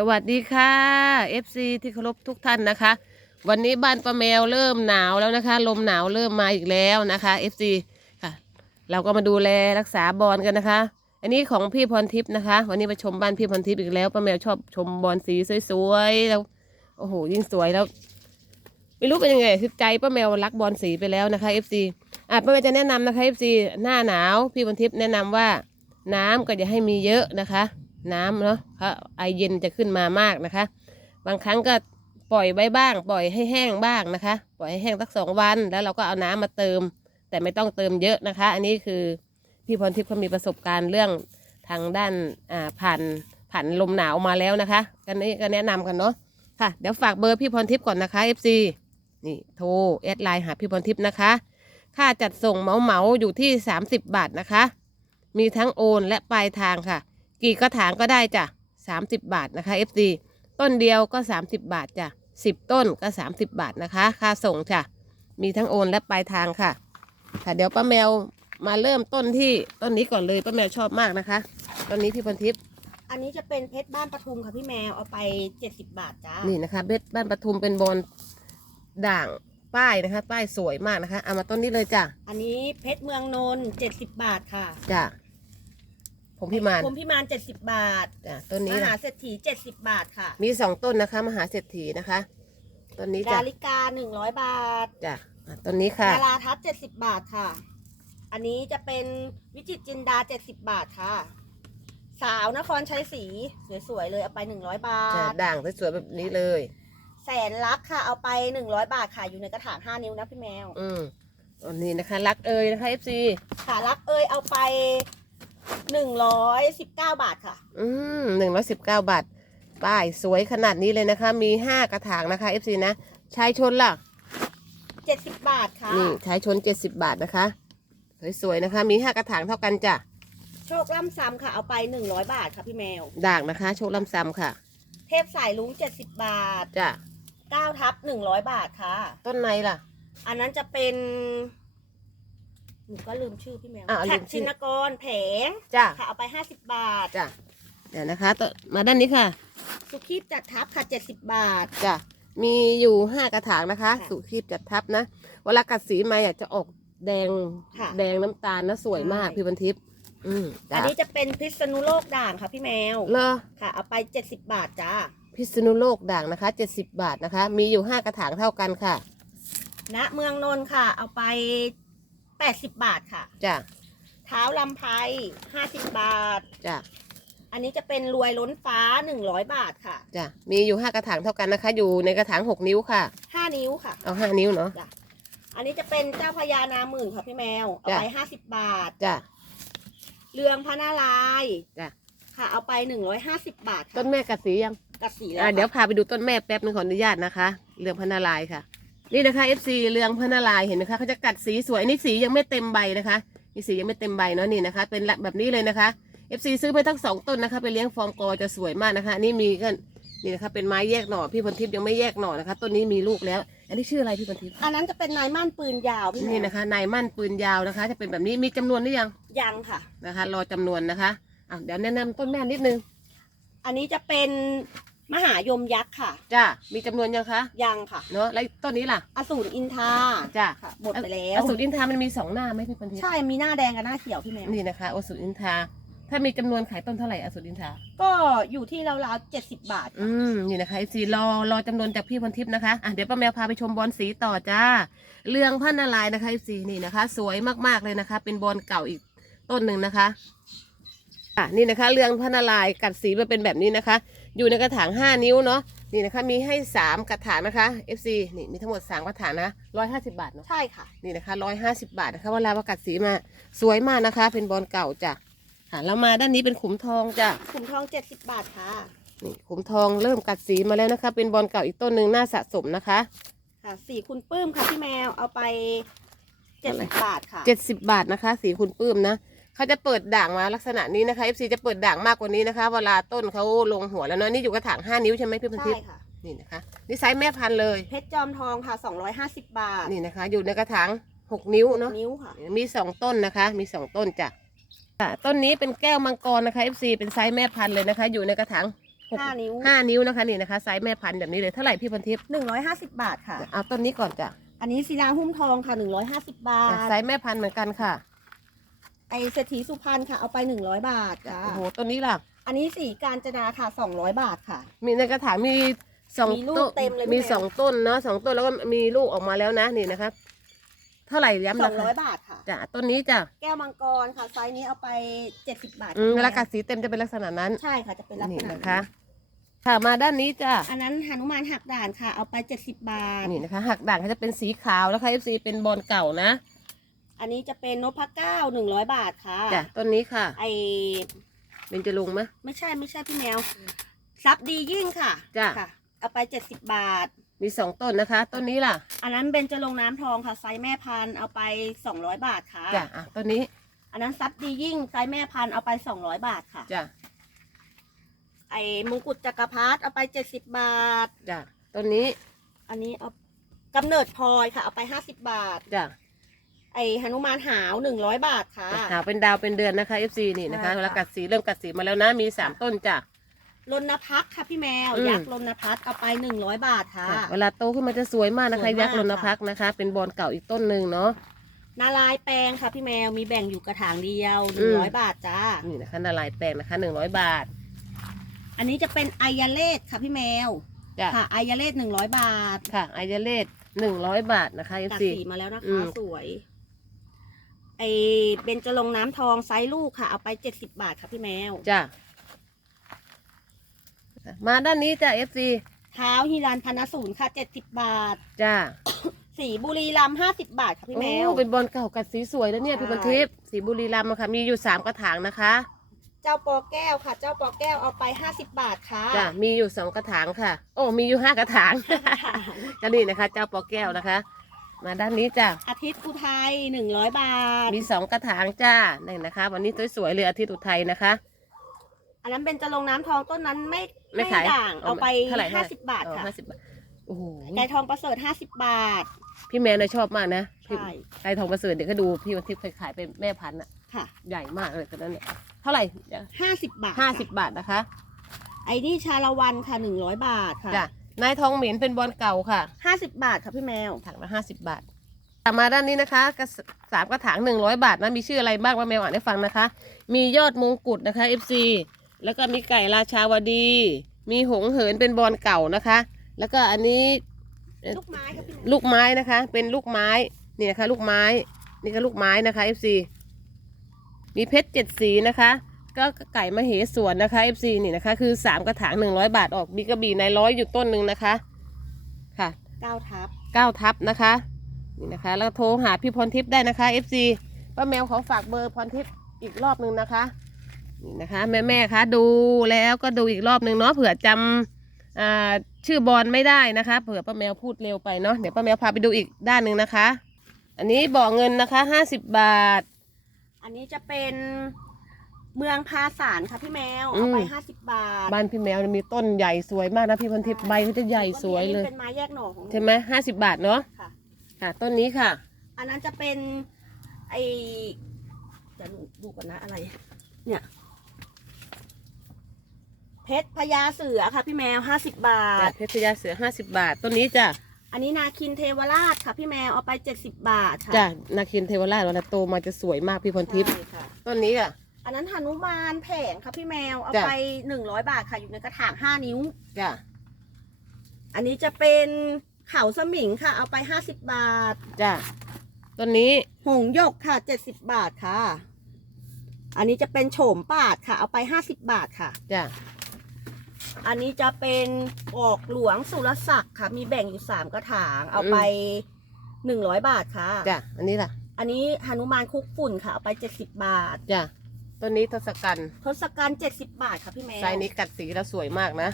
สวัสดีค่ะ FC ที่เคารพทุกท่านนะคะ วันนี้บ้านป้าแมวเริ่มหนาวแล้วนะคะ ลมหนาวเริ่มมาอีกแล้วนะคะ FC ค่ะ เราก็มาดูแลรักษาบอลกันนะคะ อันนี้ของพี่พรทิพย์นะคะ วันนี้มาชมบ้านพี่พรทิพย์อีกแล้วป้าแมวชอบชมบอลสีสวยๆแล้วโอ้โหยิ่งสวยแล้วไม่รู้เป็นยังไงคือใจป้าแมวรักบอลสีไปแล้วนะคะ FC อะป้าแมวจะแนะนำนะคะ FC หน้าหนาวพี่พรทิพย์แนะนำว่าน้ำก็อย่าให้มีเยอะนะคะ น้ำเนาะเพราะไอเย็นจะขึ้นมามากนะคะ บางครั้งก็ปล่อยไว้บ้าง ปล่อยให้แห้งบ้างนะคะ ปล่อยให้แห้งสักสองวัน แล้วเราก็เอาน้ำมาเติม แต่ไม่ต้องเติมเยอะนะคะ อันนี้คือพี่พรทิพย์เขามีประสบการณ์เรื่องทางด้านอ่าผ่านผ่านลมหนาวมาแล้วนะคะกันนี้ก็แนะนำกันเนาะค่ะเดี๋ยวฝากเบอร์พี่พรทิพย์ก่อนนะคะ FC นี่โทรแอดไลน์หาพี่พรทิพย์นะคะ ค่าจัดส่งเหมาเหมาอยู่ที่ 30 บาทนะคะ มีทั้งโอนและปลายทางค่ะ กี่กระถางก็ได้จ้ะ30บาทนะคะ FC ต้นเดียวก็30บาทจ้ะ10ต้นก็30บาทนะคะ ค่าส่งจ้ะมีทั้งโอนและปลายทางค่ะ ค่ะเดี๋ยวป้าแมวมาเริ่มต้นที่ต้นนี้ก่อนเลยป้าแมวชอบมากนะคะต้นนี้พี่พรทิพย์อันนี้จะเป็นเพชรบ้านปทุมค่ะพี่แมวเอาไปเจ็ดสิบบาทจ้านี่นะคะเบ็ดบ้านปทุมเป็นบอลด่างป้ายนะคะป้ายสวยมากนะคะ เอามาต้นนี้เลยจ้ะอันนี้เพชรเมืองนนเจ็ดสิบบาทค่ะจ้ะ ผมพี่มานผมพิมานเจ็ดสิบบาทจ้ะต้นมนี้หานะเศรษฐีเจ็ดสิบบาทค่ะมีสองต้นนะคะ มหาเศรษฐีนะคะต้นนี้ดาจ้ะริกาหนึ่งร้อยบาทจ้ะอะต้นนี้ค่ะ ดาราทัศน์เจ็ดสิบบาทค่ะ อันนี้จะเป็นวิจิตรจินดาเจ็ดสิบบาทค่ะ สาวนครชัยศรีสวยๆเลยเอาไปหนึ่งร้อยบาจะท ด่างสวยๆแบบนี้เลย แสนลักษณ์ค่ะเอาไปหนึ่งร้อยบาทค่ะอยู่ในกระถางห้านิ้วนะพี่แมว อืมต้นนี้นะคะ รักเอยนะคะ FC ค่ะรักเอยเอาไป หนึ่งร้อยสิบเก้าบาทค่ะ อืมหนึ่งร้อยสิบเก้าบาท ป้ายสวยขนาดนี้เลยนะคะ มีห้ากระถางนะคะ FC นะ ชายชนล่ะ เจ็ดสิบบาทค่ะ นี่ชายชนเจ็ดสิบบาทนะคะ สวยๆนะคะ มีห้ากระถางเท่ากันจ้ะ โชคล่ำซ้ำค่ะ เอาไปหนึ่งร้อยบาทค่ะพี่แมว ด่างนะคะ โชคลำซำค่ะ เทพสายลุงเจ็ดสิบบาทจ้ะ เก้าทับหนึ่งร้อยบาทค่ะ ต้นในล่ะ อันนั้นจะเป็น หนูก็ลืมชื่อพี่แมวอะลืแท็มกชื่อชินกรแผงจ้ะค่ะเอาไปห้าสิบบาทจ้ะเดี๋ยวนะคะต่อมาด้านนี้ค่ะ สุขีบจัดทับค่ะเจ็ดสิบบาท จ้ะมีอยู่ห้ากระถางนะคะ ค่ะสุขีบจัดทับนะ เวลากัดสีมาอะจะออกแดงค่ะแดงน้ำตาลนะสวยมากใช่ พี่บันทิพย์อืมอัจ้ะนนี้จะเป็นพิษณุโลกด่างค่ะพี่แมวเลอค่ะ เอาไปเจ็ดสิบบาทจ้าพิษณุโลกด่างนะคะเจ็ดสิบบาทนะคะ มีอยู่ห้ากระถางเท่ากันค่ะ ณเมืองนนท์ค่ะ เอาไป แปดสิบบาทค่ะ จ้ะเท้าลำไพห้าสิบบาท จ้ะอันนี้จะเป็นรวยล้นฟ้าหนึ่งร้อยบาทค่ะจ้ะมีอยู่ห้ากระถางเท่ากันนะคะ อยู่ในกระถางหกนิ้วค่ะ ห้านิ้วค่ะ เอาห้านิ้วเนาะ อันนี้จะเป็นเจ้าพญานาหมื่นค่ะพี่แมว เอาไปจ้ะห้าสิบบาท จ้ะ เรืองพระนารายณ์จ้ะ ค่ะ เอาไปหนึ่งร้อยห้าสิบบาทต้ค่ะนแม่กัดสียังกัดสีแล้วอะค่ะเดี๋ยวพาไปดูต้นแม่แป๊บนึงขออนุญาตนะคะ เรืองพระนารายณ์ค่ะ นี่นะคะ FC เรืองพระนารายณ์เห็นไหมคะเขาจะกัดสีสวยอันนี้สียังไม่เต็มใบนะคะนี่สียังไม่เต็มใบเนาะนี่นะคะ เป็นแบบนี้เลยนะคะ FC ซื้อไปทั้งสองต้นนะคะไปเลี้ยงฟอร์มกอจะสวยมากนะคะอันนี้มีก็นี่นะคะ เป็นไม้แยกหน่อพี่พลทิพย์ยังไม่แยกหน่อนะคะต้นนี้มีลูกแล้ว อันนี้ชื่ออะไรพี่พลทิพย์อันนั้นจะเป็นนายม่านปืนยาวพี่แมวนี่นะคะนายมั่นปืนยาวนะคะ จะเป็นแบบนี้มีจำนวนหรือยังยังค่ะ นะคะ รอจำนวนนะคะอะเดี๋ยวแนะนำต้นแม่นิดนึง อันนี้จะเป็น มหายมยักษ์ค่ะ จ้ามีจำนวนยังคะ ยังค่ะ เนาะแล้วต้นนี้ล่ะ อสูรอินทราจ้าค่ะหมดไปแล้ว อสูรอินทรามันมีสองหน้าไหมพี่พลทิพย์ใช่มีหน้าแดงกับหน้าเขียวพี่แมวนี่นะคะอสูรอินทราถ้ามีจำนวนขายต้นเท่าไหร่อสูรอินทราก็อยู่ที่ราวๆเจ็ดสิบบาทอืมนี่นะคะซีรอรอจำนวนจากพี่พรทิพย์นะคะอะเดี๋ยวป้าแมวพาไปชมบอลสีต่อจ้าเรืองพันนารายณ์นะคะซีนี่นะคะ สวยมากๆเลยนะคะ เป็นบอลเก่าอีกต้นหนึ่งนะคะอะนี่นะคะเรืองพันนารายณ์กัดสีมาเป็นแบบนี้นะคะ อยู่ในกระถางห้านิ้วเนาะนี่นะคะมีให้สามกระถางนะคะ FC นี่มีทั้งหมดสามกระถางนะร้อยห้าสิบาทเนาะใช่ค่ะนี่นะคะร้อยห้าสิบาทนะคะเวลาประกัดสีมาสวยมากนะคะ เป็นบอลเก่าจ้ะค่ะแล้วมาด้านนี้เป็นขุมทองจ้ะขุมทองเจ็ดสิบบาทค่ะนี่ขุมทองเริ่มกัดสีมาแล้วนะคะ เป็นบอลเก่าอีกต้นหนึ่งน่าสะสมนะคะค่ะสีคุณปื้มค่ะพี่แมวเอาไปเจ็ดสิบบาทค่ะเจ็ดสิบบาทนะคะ สีคุณปื้มนะ เขาจะเปิดด่างมาลักษณะนี้นะคะ FC จะเปิดด่างมากกว่านี้นะคะ เวลาต้นเขาลงหัวแล้วเนาะนี่อยู่กระถางห้านิ้วใช่ไหมพี่พันใช่ทิพย์ค่ะ นี่นะคะนี่ไซส์แม่พันธุ์เลย เพชรจอมทองค่ะสองร้อยห้าสิบบาทนี่นะคะ อยู่ในกระถางหกนิ้วเนาะ นิ้วค่ะ มีสองต้นนะคะ มีสองต้นจ้ะอะต้นนี้เป็นแก้วมังกรนะคะ FC เป็นไซส์แม่พันธุ์เลยนะคะ อยู่ในกระถางหกห้านิ้ว ห้านิ้วนะคะนี่นะคะ ไซส์แม่พันธุ์แบบนี้เลยเท่าไหร่พี่พันทิพย์หนึ่งร้อยห้าสิบบาทค่ะ เอาต้นนี้ก่อนจ้ะอันนี้ศิลาหุ้มทองค่ะหนึ่งร้อยห้าสิบบาท ไซส์แม่พันธุ์เหมือนกันค่ะ ไอเศรษฐีสุพรรณค่ะเอาไปหนึ่งร้อยบาทจ้าโอ้โหต้นนี้ล่ะ อันนี้สีการจนาค่ะสองร้อยบาทค่ะ มีในกระถางมีสองมีลูกต้นเต็มเลยพี่มีแมว สองต้นเนาะสองต้นแล้วก็มีลูกออกมาแล้วนะนี่นะคะเท่าไหร่ย้ำสอรางร้คาอยบาทค่ะ จ้ะต้นนี้จ้ะแก้วมังกรค่ะไซส์นี้เอาไปเจ็ดสิบบาทอืมค่ะเวลากัดสีเต็มจะเป็นลักษณะนั้นใช่ค่ะจะเป็นลักนี่ษณะนะคะ ค่ะมาด้านนี้จ้ะอันนั้นหนุมานหักด่านค่ะ เอาไปเจ็ดสิบบาท นี่นะคะหักด่างเขาจะเป็นสีขาวแล้วค่ะ FC เป็นบอลเก่านะ อันนี้จะเป็นนพเก้าหนึ่งร้อยบาทค่ะ จ้ะต้นนี้ค่ะไอเป็นจะลุงไหมไม่ใช่ไม่ใช่พี่แมวซับดียิ่งค่ะจ้ะ ค่ะเอาไปเจ็ดสิบบาท มีสองต้นนะคะ ต้นนี้ล่ะอันนั้นเบนจะลงน้ำทองค่ะไซส์แม่พันธุ์เอาไปสองร้อยบาทค่ะ จ้ะอะต้นนี้อันนั้นซับดียิ่งไซส์แม่พันธุ์เอาไปสองร้อยบาทค่ะ จ้ะไอ้มงกุฎจักรพรรดิเอาไปเจ็ดสิบบาท จ้ะต้นนี้อันนี้เอากำเนิดพลอยค่ะ เอาไปห้าสิบบาท จ้ะ ไอ้หนุมานหาวหนึ่งร้อยบาทค่ะ หาเป็นดาวเป็นเดือนนะคะ FC นี่นะคะใช่ค่ะเวลากัดสีเริ่มกัดสีมาแล้วนะมีสามต้นจ้ะรณพักค่ะพี่แมวอืมยักษ์รณพักเอาไปหนึ่งร้อยบาทค่ะค่ะเวลาโตขึ้นมาจะสวยมากนะสคะวยมากยักษ์รณพักษ์นะคะ เป็นบอลเก่าอีกต้นหนึ่งเนาะนาลายแปลงค่ะพี่แมวมีแบ่งอยู่กระถางเดียวหอืนึ่งมร้อยบาทจ้านี่นะคะนาลายแปลงนะคะหนึ่งร้อยบาท อันนี้จะเป็นไอยาเลศค่ะพี่แมวจ้ะค่ะไอยาเลศหนึ่งร้อยบาทค่ะไอเจเลตหนึ่งร้อยบาทนะคะตัด FC สีมาแล้วนะอืคะมสวย ไอเบนจะลงน้ำทองไซส์ลูกค่ะ เอาไปเจ็ดสิบบาทค่ะพี่แมว จ้ะมาด้านนี้จ้ะ FC เท้าฮิรันพนศูนย์ค่ะเจ็ดสิบบาท จ้าสีบุรีรัมห้าสิบบาทค่ะพี่แมว โอ้เป็นบอลเก่ากัดสีสวยแล้วเนี่ยใช่ พี่บันทิพย์สีบุรีรัมย์อะค่ะ มีอยู่สามกระถางนะคะ เจ้าปอแก้วค่ะ เจ้าปอแก้วเอาไปห้าสิบบาทค่ะจ้ะ มีอยู่สองกระถางค่ะ โอ้ มีอยู่ห้ากระถาง ก็นี่นะคะ เจ้าปอแก้วนะคะ มาด้านนี้จ้ะอาทิตย์อุทัยหนึ่งร้อยบาท มีสองกระถางจ้านี่นะคะ วันนี้สวยๆเลยอาทิตย์อุทัยนะคะ อันนั้นเป็นจะลงน้ำทองต้นนั้นไม่ไม่ขายด่างเอาไปเท่าไหร่ห้าสิบบาทอ๋อค่ะห้าสิบบาทโอ้โหไก่ทองประเสริฐห้าสิบบาท พี่แมวเนี่ยชอบมากนะพี่ใช่ไก่ทองประเสริฐเดี๋ยวก็ดูพี่วันทิพย์เคยขายเป็นแม่พันธุ์อะค่ะ ใหญ่มากเลยตอนนั้นเนี่ยเท่าไหร่ห้าสิบบาทห้าสิบบาทนะคะ ไอ้นี่ชาละวันค่ะหนึ่งร้อยบาทค่ะจ้ะ นายทองหมินเป็นบอลเก่าค่ะ ห้าสิบบาทค่ะพี่แมว ถังละห้าสิบบาทตามมาด้านนี้นะคะกระสสามกระถางหนึ่งร้อยบาทนะมีชื่ออะไรบ้างว่าแมวอ่านให้ฟังนะคะ มียอดมงกุฎนะคะ FC แล้วก็มีไก่ราชาวดี มีหงเหินเป็นบอลเก่านะคะ แล้วก็อันนี้ลูกไม้ค่ะพี่แมวลูกไม้นะคะ เป็นลูกไม้นี่นะคะลูกไม้ นี่ก็ลูกไม้นะคะ FC มีเพชรเจ็ดสีนะคะ ก็ไก่มเหสวนนะคะ FC นี่นะคะ คือสามกระถางหนึ่งร้อยบาทออกมีกระบี่ในร้อยอยู่ต้นหนึ่งนะคะ ค่ะเก้าทับเก้าทับนะคะนี่นะคะ แล้วโทรหาพี่พรทิพย์ได้นะคะ FC ป้าแมวขอฝากเบอร์พรทิพย์อีกรอบหนึ่งนะคะนี่นะคะแม่แม่ๆคะดูแล้วก็ดูอีกรอบหนึ่งเนาะเผื่อจำอ่าชื่อบอลไม่ได้นะคะ เผื่อป้าแมวพูดเร็วไปเนาะเดี๋ยวป้าแมวพาไปดูอีกด้านหนึ่งนะคะ อันนี้บ่อเงินนะคะห้าสิบบาท อันนี้จะเป็น เมืองพาสารค่ะพี่แมวอืมเอาไปห้าสิบบาทบ้านพี่แมวเนี่ยมีต้นใหญ่สวยมากนะพี่พรทิพย์ใบเขาจะใหญ่สวยเลยเป็นไม้แยกหน่อของนู ใช่ไหมห้าสิบบาทเนาะค่ะ ค่ะ ต้นนี้ค่ะ อันนั้นจะเป็นไอจะดูดูก่อนนะอะไร เนี่ย เพชรพญาเสือค่ะ พี่แมวห้าสิบบาจาท กเพชรยาเสือห้าสิบบาท ต้นนี้จ้ะอันนี้นาคินเทวราชค่ะ พี่แมวเอาไปเจ็ดสิบบาทค่ะจ้ะนาคินเทวราชเวลาโตมาจะสวยมากพี่พรทิพย์ใช่ค่ะ ต้นนี้อะ อันนั้นหนุมานแผงค่ะพี่แมว เอาจ้ะ ไปหนึ่งร้อยบาทค่ะอยู่ในกระถางห้านิ้ว จ้ะอันนี้จะเป็นเขาสมิงค่ะ เอาไปห้าสิบบาท จ้ะต้นนี้หงหยกค่ะเจ็ดสิบบาทค่ะ อันนี้จะเป็นโฉมปาดค่ะ เอาไปห้าสิบบาทค่ะ จ้ะอันนี้จะเป็นออกหลวงสุรศักดิ์ค่ะ มีแบ่งอยู่สามกระถาง เอาไปหนึ่งร้อยบาทค่ะ จ้ะอันนี้ล่ะอันนี้หนุมานคุกฝุ่นค่ะ เอาไปเจ็ดสิบบาท จ้ะ ต้นนี้ทศกัณฐ์ทศกัณฐ์เจ็ดสิบบาทค่ะพี่แมวไซส์นี้กัดสีแล้วสวยมากนะ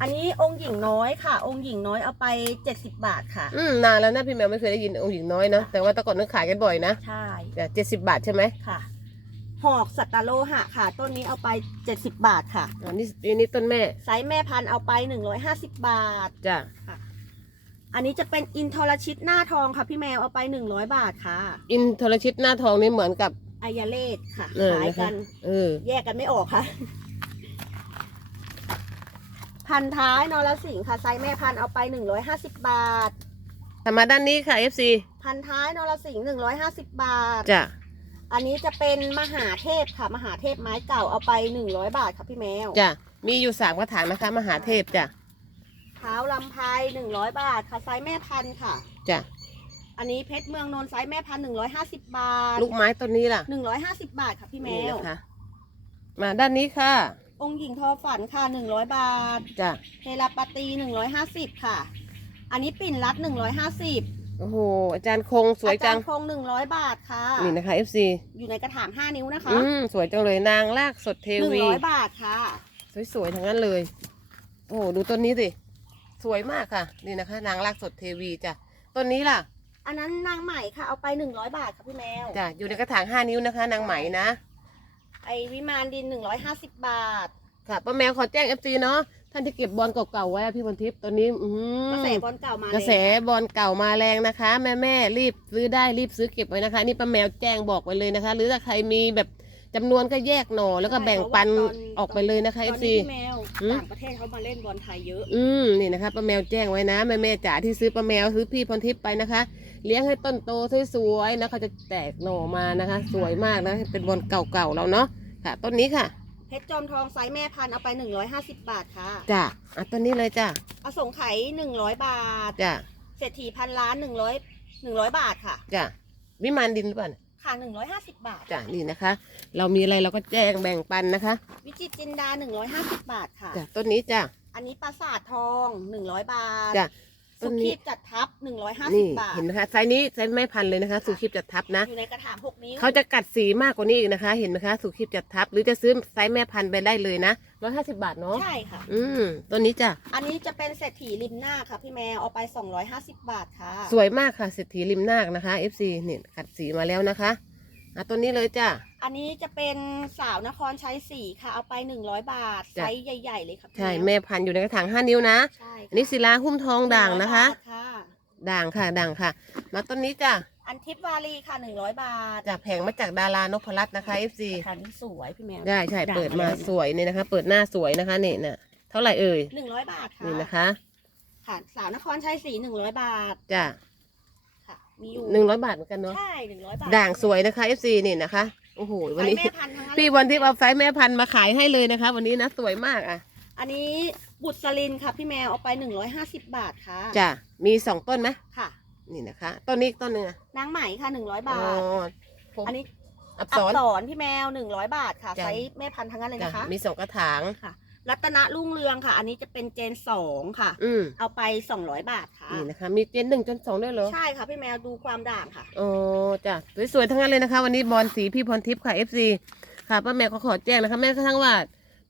อันนี้องค์หญิงน้อยค่ะ องค์หญิงน้อยเอาไปเจ็ดสิบบาทค่ะ อืมนานแล้วนะพี่แมวไม่เคยได้ยินองค์หญิงน้อยนะแต่ว่าแต่ก่อนนึกขายกันบ่อยนะใช่จ้ะเจ็ดสิบบาทใช่ไหมค่ะหอกสัตตโลหะค่ะ ต้นนี้เอาไปเจ็ดสิบบาทค่ะอันนี้อันนี้ต้นแม่ไซส์แม่พันธุ์เอาไปหนึ่งร้อยห้าสิบบาทจ้ะอันนี้จะเป็นอินทรชิตหน้าทองค่ะพี่แมวเอาไปหนึ่งร้อยบาทค่ะ อินทรชิตหน้าทองนี่เหมือนกับ อายาเลศค่ะเออขายนะคะกัน เออ แยกกันไม่ออกค่ะ พันท้ายนรสิงห์ค่ะไซส์แม่พันธุ์เอาไปหนึ่งร้อยห้าสิบบาททำมาด้านนี้ค่ะ FC พันท้ายนรสิงห์หนึ่งร้อยห้าสิบบาท จ้ะอันนี้จะเป็นมหาเทพค่ะ มหาเทพไม้เก่าเอาไปหนึ่งร้อยบาทค่ะพี่แมวจ้ะมีอยู่สามกระถางนะคะ มหาเทพจ้ะเท้าลำไพหนึ่งร้อยบาทค่ะไซส์แม่พันธุ์ค่ะ จ้ะ อันนี้เพชรเมืองนนท์ไซส์แม่พันหนึ่งร้อยห้าสิบบาทลูกไม้ต้นนี้ล่ะหนึ่งร้อยห้าสิบบาทค่ะพี่แมนี่ว นะคะมาด้านนี้ค่ะองค์หญิงทอฝันค่ะหนึ่งร้อยบาท จ้ะเทลาปาตีหนึ่งร้อยห้าสิบค่ะ อันนี้ปิ่นรัดหนึ่งร้อยห้าสิบโอ้โหอาจารย์คงสวยจัง คงหนึ่งร้อยบาทค่ะ นี่นะคะ FC อยู่ในกระถางห้านิ้วนะคะอืมสวยจังเลยนางลากสดเทหนึ่งวี ร้อยบาทค่ะ สวยๆ ทั้งนั้นเลย โอ้โหดูต้นนี้สิ สวยมากค่ะ นี่นะคะ นางลากสดเทวีจ้ะ ต้นนี้ล่ะ อันนั้นนางใหม่ค่ะ เอาไปหนึ่งร้อยบาทค่ะพี่แมว จ้ะอยู่ในกระถางห้านิ้วนะคะ นางไหมนะ ไอวิมานดินหนึ่งร้อยห้าสิบบาทค่ะป้าแมวขอแจ้งเอฟซีเนาะท่านที่เก็บบอลเก่าๆไว้อะพี่พรทิพย์ตอนนี้อืมกระแสบอลเก่ามากระแสบอลเก่ามาแรงนะคะ แม่แม่ๆรีบซื้อได้รีบซื้อเก็บไว้นะคะ นี่ป้าแมวแจ้งบอกไว้เลยนะคะ หรือถ้าใครมีแบบ จำนวนก็แยกหน่อแล้วก็แบ่งปันออกไปเลยนะคะตเออนฟซีนี้พี่แมวหืมต่างประเทศเขามาเล่นบอลไทยเยอะ อืมนี่นะคะป้าแมวแจ้งไว้นะแม่แม่ๆจ๋าที่ซื้อป้าแมวซื้อพี่พรทิพย์ไปนะคะ เลี้ยงให้ต้นโตสวยๆนะเขาจะแตกหน่อมานะคะ สวยมากนะเป็นบอลเก่าๆแล้วเนาะค่ะ ต้นนี้ค่ะเพชรจอมทองไซส์แม่พันธุ์เอาไปหนึ่งร้อยห้าสิบบาทค่ะจ้ะอะต้นนี้เลยจ้ะอสงไขยหนึ่งร้อยบาทจ้ะเศรษฐีพันล้านหนึ่งร้อยหนึ่งร้อยบาทค่ะจ้ะวิมานดินหรือเปล่าเนี่ย ค่ะหนึ่งร้อยห้าสิบบาท จ้ะนี่นะคะ เรามีอะไรเราก็แจ้งแบ่งปันนะคะวิจิตรจินดาหนึ่งร้อยห้าสิบบาทค่ะ จ้ะต้นนี้จ้ะอันนี้ปราสาททองหนึ่งร้อยบาท จ้ะต้ สุนนี้ขีบจัดทับหนึ่งร้อยห้าสินี่บบาท เห็นไหมคะไซส์นี้ไซส์ไม่พันเลยนะคะสุขีบจัดทับนะ อยู่ในกระถางหกนิ้วเขาจะกัดสีมากกว่านี้อีกนะคะ เห็นไหมคะสุขีบจัดทับ หรือจะซื้อไซส์แม่พันธุ์ไปได้เลยนะร้อยห้าสิบบาทเนาะใช่ค่ะ อืมต้นนี้จ้ะอันนี้จะเป็นเศรษฐีริมหน้าค่ะพี่แมวเอาไปสองร้อยห้าสิบบาทค่ะ สวยมากค่ะเศรษฐีริมนาคนะคะ FC เนี่ยกัดสีมาแล้วนะคะ อะต้นนี้เลยจ้ะ อันนี้จะเป็นสาวนครชัยศรีค่ะ เอาไปหนึ่งร้อยบาท จ้ะ ไซส์ใหญ่ๆเลยค่ะพี่ใช่วแม่พันธุ์อยู่ในกระถางห้านิ้วนะ ใช่ค่ะอันนี้ศิลาหุ้มทองด่างนะคะ 100บาทค่ะด่างค่ะด่างค่ะ มาต้นนี้จ้ะอันทิพย์วารีค่ะหนึ่งร้อยบาทจากแผงมาจากดารานพรัตน์นะคะ FC ค่ะนี่สวยพี่แมว ได้ใช่ด่างเปิดมาอะไรเนี่ย สวยเนี่ยนะคะ เปิดหน้าสวยนะคะนี่น่ะเท่าไหร่เอ่ยหนึ่งร้อยบาทค่ะนี่นะคะค่ะสาวนครชัยศรีหนึ่งร้อยบาท จ้ะค่ะ มีอยู่หนึ่งร้อยบาทเหมือนกันเนาะใช่หนึ่งร้อยบาทด่างสวยนะคะ FC นี่นะคะโอ้โหวันนี้ไซส์แม่พันธุ์ทั้งนั้นพี่วันที่เอาไซส์แม่พันธุ์มาขายให้เลยนะคะ วันนี้นะสวยมากอะอันนี้บุตรสลินค่ะพี่แมวเอาไปหนึ่งร้อยห้าสิบบาทค่ะจ้ะมีสองต้นไหมค่ะ นี่นะคะ ต้นนี้อีกต้นหนึ่งอะนางไหมค่ะหนึ่งร้อยอ๋บาอทผมอันนี้อับอัสกรษรพี่แมวหนึ่งร้อยบาทค่ะจ้ะไซส์แม่พันธุ์ทั้งนั้นเลยจ้ะนะคะ มีสองกระถางค่ะ รัตนรุ่งเรืองค่ะ อันนี้จะเป็นเจนสองค่ะ อืมเอาไปสองร้อยบาทค่ะ นี่นะคะ มีเจนหนึ่งจนสองด้วยเหรอ ใช่ค่ะพี่แมวดูความด่างค่ะ โอ้จ้ะสวยๆทั้งนั้นเลยนะคะ วันนี้บอลสีพี่พรทิพย์ค่ะ FC ค่ะป้าแม่ก็ขอแจ้งนะคะแม้กระทั่งว่า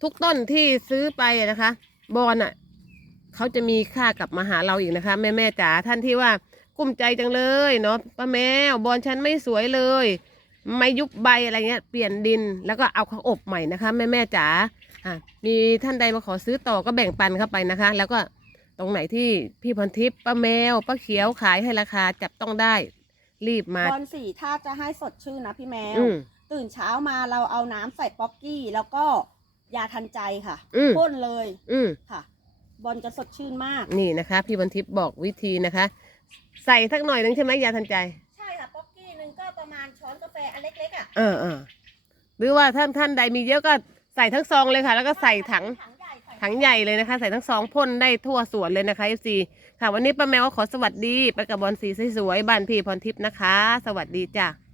ทุกต้นที่ซื้อไปนะคะ บอลอะเขาจะมีค่ากลับมาหาเราอีกนะคะ แม่แม่ๆจ๋าท่านที่ว่ากลุ้มใจจังเลยเนาะป้าแมวบอลฉันไม่สวยเลย ไม่ยุบใบอะไรเงี้ย เปลี่ยนดินแล้วก็เอาเขาอบใหม่นะคะ แม่แม่ๆจ๋า อะมีท่านใดมาขอซื้อต่อก็แบ่งปันเข้าไปนะคะ แล้วก็ตรงไหนที่พี่พรทิพย์ป้าแมวป้าเขียวขายให้ราคาจับต้องได้รีบมาบอลสีถ้าจะให้สดชื่นนะพี่แมว อืม ตื่นเช้ามาเราเอาน้ำใส่ป๊อกกี้ แล้วก็ยาทันใจค่ะอืม พ่นเลยอืม ค่ะ บอลจะสดชื่นมาก นี่นะคะ พี่บันทิพย์บอกวิธีนะคะ ใส่สักหน่อยหนึงใช่ไหมยาทันใจ ใช่ค่ะป๊อกกี้หนึงก็ประมาณช้อนกาแฟอันเล็กๆอะ เออเออหรือว่าท่านท่านใดมีเยอะก็ ใส่ทั้งซองเลยค่ะ แล้วก็ใส่ถังถังใหญ่เลยนะคะ ใส่ทั้งซองพ่นได้ทั่วสวนเลยนะคะ FC ค่ะ วันนี้ป้าแมวก็ขอสวัสดีไปกับบอลสีสวยๆบ้านพี่พรทิพย์นะคะ สวัสดีจ้ะ